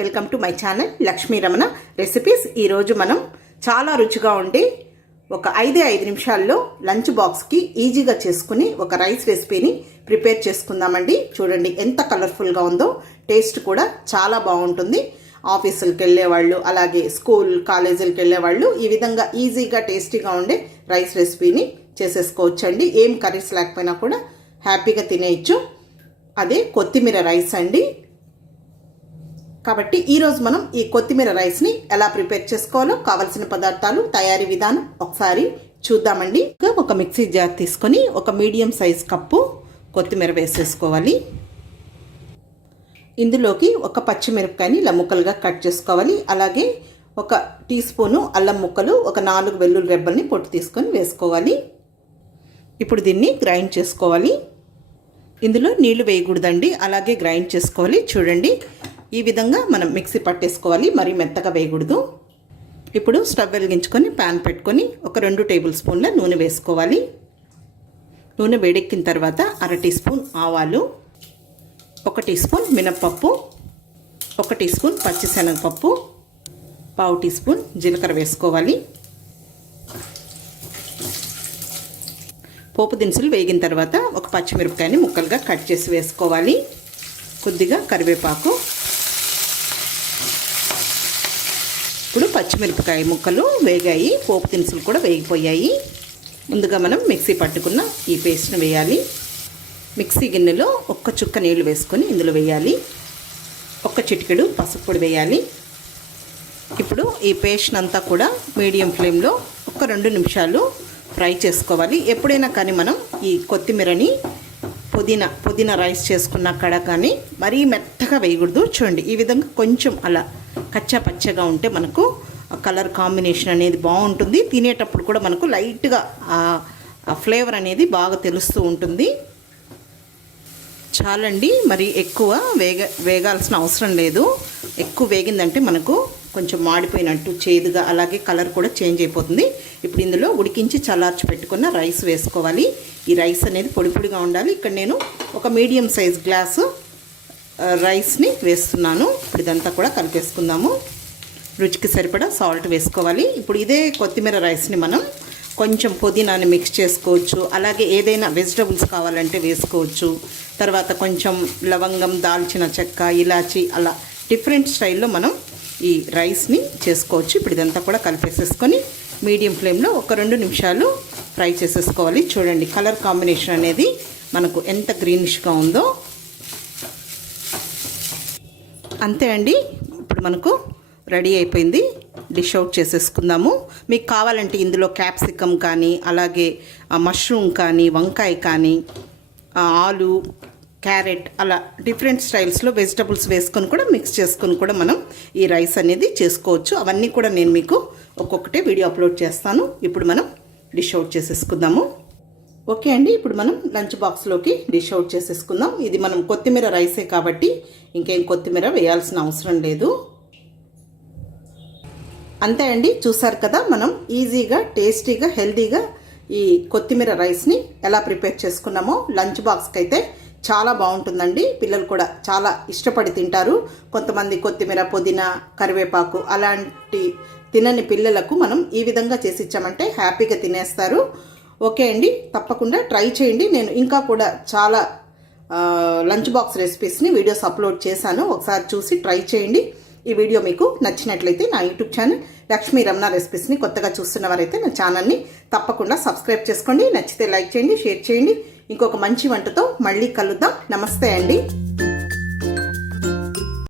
Welcome to my channel Lakshmi Ramana recipes. ఈరోజు మనం చాలా రుచిగా ఉండే ఒక ఐదే ఐదు నిమిషాల్లో లంచ్ బాక్స్కి ఈజీగా చేసుకుని ఒక రైస్ రెసిపీని ప్రిపేర్ చేసుకుందామండి. చూడండి ఎంత కలర్ఫుల్గా ఉందో. టేస్ట్ కూడా చాలా బాగుంటుంది. ఆఫీసులకు వెళ్ళేవాళ్ళు అలాగే స్కూల్ కాలేజీలకు వెళ్ళేవాళ్ళు ఈ విధంగా ఈజీగా టేస్టీగా ఉండే రైస్ రెసిపీని చేసేసుకోవచ్చండి. ఏం కర్రీస్ లేకపోయినా కూడా హ్యాపీగా తినేయచ్చు. అదే కొత్తిమీర రైస్ అండి. కాబట్టి ఈరోజు మనం ఈ కొత్తిమీర రైస్ని ఎలా ప్రిపేర్ చేసుకోవాలో కావలసిన పదార్థాలు తయారీ విధానం ఒకసారి చూద్దామండి. ఒక మిక్సీ జార్ తీసుకొని ఒక మీడియం సైజ్ కప్పు కొత్తిమీర వేసేసుకోవాలి. ఇందులోకి ఒక పచ్చిమిరపకాయని ఇలా ముక్కలుగా కట్ చేసుకోవాలి. అలాగే ఒక టీ స్పూను అల్లం ముక్కలు ఒక నాలుగు వెల్లుల్లి రెబ్బల్ని పొట్టు తీసుకొని వేసుకోవాలి. ఇప్పుడు దీన్ని గ్రైండ్ చేసుకోవాలి. ఇందులో నీళ్ళు వేయకూడదండి. అలాగే గ్రైండ్ చేసుకోవాలి. చూడండి ఈ విధంగా మనం మిక్సీ పట్టేసుకోవాలి. మరీ మెత్తగా వేయకూడదు. ఇప్పుడు స్టవ్ వెలిగించుకొని ప్యాన్ పెట్టుకొని ఒక రెండు టేబుల్ స్పూన్ల నూనె వేసుకోవాలి. నూనె వేడెక్కిన తర్వాత అర టీ స్పూన్ ఆవాలు ఒక టీ స్పూన్ మినప్పప్పు ఒక టీ స్పూన్ పచ్చిశనగపప్పు పావు టీ స్పూన్ జీలకర్ర వేసుకోవాలి. పోపు దినుసులు వేగిన తర్వాత ఒక పచ్చిమిరపకాయని ముక్కలుగా కట్ చేసి వేసుకోవాలి. కొద్దిగా కరివేపాకు ఇప్పుడు పచ్చిమిరపకాయ ముక్కలు వేగాయి పోపు దినుసులు కూడా వేగిపోయాయి. ముందుగా మనం మిక్సీ పట్టుకున్న ఈ పేస్ట్ని వేయాలి. మిక్సీ గిన్నెలో ఒక్క చుక్క నీళ్ళు వేసుకొని ఇందులో వేయాలి. ఒక్క చిటికెడు పసుపు పొడి వేయాలి. ఇప్పుడు ఈ పేస్ట్ అంతా కూడా మీడియం ఫ్లేమ్లో ఒక రెండు నిమిషాలు ఫ్రై చేసుకోవాలి. ఎప్పుడైనా కానీ మనం ఈ కొత్తిమీరని పుదీనా పుదీనా రైస్ చేసుకున్న కడ కానీ మరీ మెత్తగా వేయకూడదు. చూడండి ఈ విధంగా కొంచెం అలా కచ్చా పచ్చగా ఉంటే మనకు కలర్ కాంబినేషన్ అనేది బాగుంటుంది. తినేటప్పుడు కూడా మనకు లైట్గా ఆ ఫ్లేవర్ అనేది బాగా తెలుస్తూ ఉంటుంది. చాలండి. మరి ఎక్కువ వేగ వేగాల్సిన అవసరం లేదు. ఎక్కువ వేగిందంటే మనకు కొంచెం మాడిపోయినట్టు చేదుగా అలాగే కలర్ కూడా చేంజ్ అయిపోతుంది. ఇప్పుడు ఇందులో ఉడికించి చల్లార్చి పెట్టుకున్న రైస్ వేసుకోవాలి. ఈ రైస్ అనేది పొడి పొడిగా ఉండాలి. ఇక్కడ నేను ఒక మీడియం సైజ్ గ్లాసు రైస్ని వేస్తున్నాను. ఇప్పుడు ఇదంతా కూడా కలిపేసుకుందాము. రుచికి సరిపడా సాల్ట్ వేసుకోవాలి. ఇప్పుడు ఇదే కొత్తిమీర రైస్ని మనం కొంచెం పుదీనాని మిక్స్ చేసుకోవచ్చు. అలాగే ఏదైనా వెజిటబుల్స్ కావాలంటే వేసుకోవచ్చు. తర్వాత కొంచెం లవంగం దాల్చిన చెక్క ఇలాచి అలా డిఫరెంట్ స్టైల్లో మనం ఈ రైస్ని చేసుకోవచ్చు. ఇప్పుడు ఇదంతా కూడా కలిపేసేసుకొని మీడియం ఫ్లేమ్లో ఒక రెండు నిమిషాలు ఫ్రై చేసేసుకోవాలి. చూడండి కలర్ కాంబినేషన్ అనేది మనకు ఎంత గ్రీనిష్గా ఉందో. అంతే అండి. ఇప్పుడు మనకు రెడీ అయిపోయింది. డిష్ అవుట్ చేసేసుకుందాము. మీకు కావాలంటే ఇందులో క్యాప్సికమ్ కానీ అలాగే మష్రూమ్ కానీ వంకాయ కానీ ఆలు క్యారెట్ అలా డిఫరెంట్ స్టైల్స్లో వెజిటబుల్స్ వేసుకొని కూడా మిక్స్ చేసుకొని కూడా మనం ఈ రైస్ అనేది చేసుకోవచ్చు. అవన్నీ కూడా నేను మీకు ఒక్కొక్కటే వీడియో అప్లోడ్ చేస్తాను. ఇప్పుడు మనం డిష్ అవుట్ చేసేసుకుందాము. ఓకే అండి ఇప్పుడు మనం లంచ్ బాక్స్లోకి డిష్ అవుట్ చేసేసుకుందాం. ఇది మనం కొత్తిమీర రైసే కాబట్టి ఇంకేం కొత్తిమీర వేయాల్సిన అవసరం లేదు. అంతే అండి చూసారు కదా మనం ఈజీగా టేస్టీగా హెల్తీగా ఈ కొత్తిమీర రైస్ని ఎలా ప్రిపేర్ చేసుకున్నామో. లంచ్ బాక్స్కి అయితే చాలా బాగుంటుందండి. పిల్లలు కూడా చాలా ఇష్టపడి తింటారు. కొంతమంది కొత్తిమీర పుదీనా కరివేపాకు అలాంటి తినని పిల్లలకు మనం ఈ విధంగా చేసి ఇచ్చామంటే హ్యాపీగా తినేస్తారు. ఓకే అండి తప్పకుండా ట్రై చేయండి. నేను ఇంకా కూడా చాలా లంచ్ బాక్స్ రెసిపీస్ని వీడియోస్ అప్లోడ్ చేశాను. ఒకసారి చూసి ట్రై చేయండి. ఈ వీడియో మీకు నచ్చినట్లయితే నా యూట్యూబ్ ఛానల్ లక్ష్మీ రమణ రెసిపీస్ని కొత్తగా చూస్తున్న వారైతే నా ఛానల్ని తప్పకుండా సబ్స్క్రైబ్ చేసుకోండి. నచ్చితే లైక్ చేయండి షేర్ చేయండి. ఇంకొక మంచి వంటతో మళ్ళీ కలుద్దాం. నమస్తే అండి.